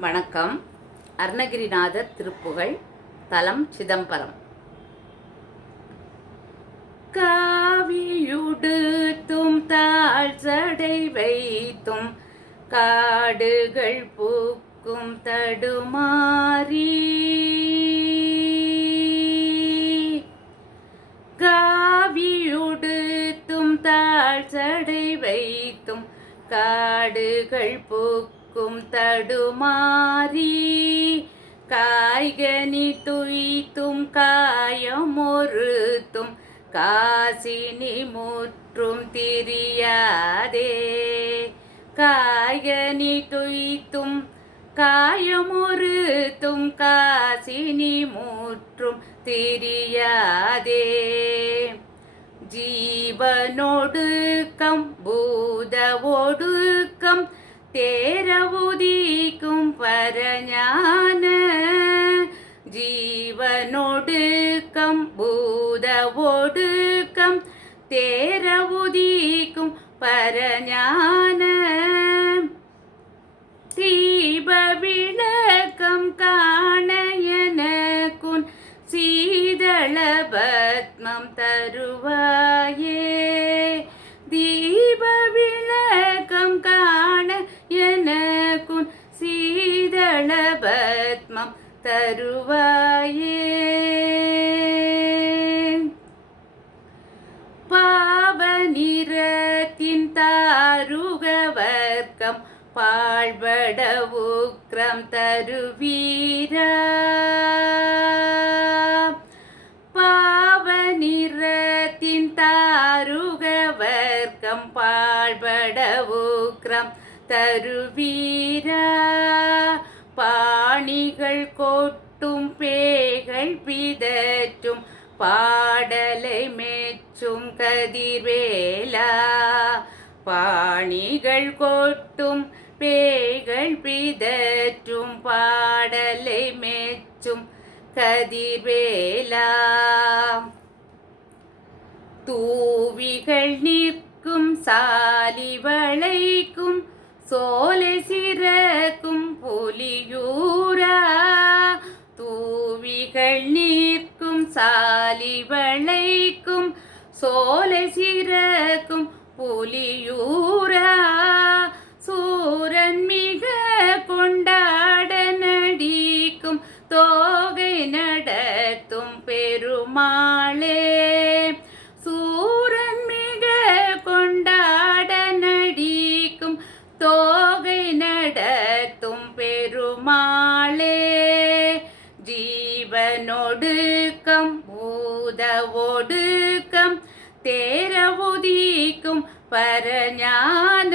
வணக்கம். அருணகிரிநாதர் திருப்புகழ். தலம் சிதம்பரம். காவியுடுத்தும் தாழ் சடை வைத்தும் காடுகள் பூக்கும் தடுமாறி காவியுடுத்தும் தாழ் சடை வைத்தும் காடுகள் பூக்கும் தடுமாறி காய்கனி துய்த்தும் காயமொருத்தும் காசினி முற்றும் திரியாதே காய்கனி துய்த்தும் காயமொருத்தும் காசினி முற்றும் திரியாதே ஜீவனொடுக்கம் பூத ஒடுக்கம் தேரவுதிக்கும் பரஞான ஜீவனொடுக்கம் பூத ஒடுக்கம் தேரவுதிக்கும் பரஞான தீப விளக்கம் காண எனக்குன் சீதள பத்மம் தருவாயே தீப விளக்கம் காண எனக்குன் சீதள பத்மம் தருவாயே பாவநிறத்தின் தாருக வர்க்கம் பாழ்பட உக்ரம் தருவீரா பாவநிறத்தின் தாருக வர்க்கம் பாழ்பட உக்ரம் தருவீரா பாணிகள் கொட்டும் பேய்கள் பிதற்றும் பாடலை மெச்சும் கதிர்வேலா பாணிகள் கொட்டும் பேய்கள் பிதற்றும் பாடலை மெச்சும் கதிர்வேலா தூவிகள் நிற்கும் சாலி வளைக்கும் சோலை சிறக்கும் புலியூரா தூவிகள் நிற்கும் சாலி வளைக்கும் சோலை சிறக்கும் புலியூரா சூரன் மிக கொண்டாட நடிக்கும் தோகை நடத்தும் பெருமாளே சூரன் மிக கொண்டாட நடிக்கும் தோகை நடத்தும் பெருமாளே ஜீவனொடுக்கம் பூத ஒடுக்கம் தேரவுதிக்கும் பரஞான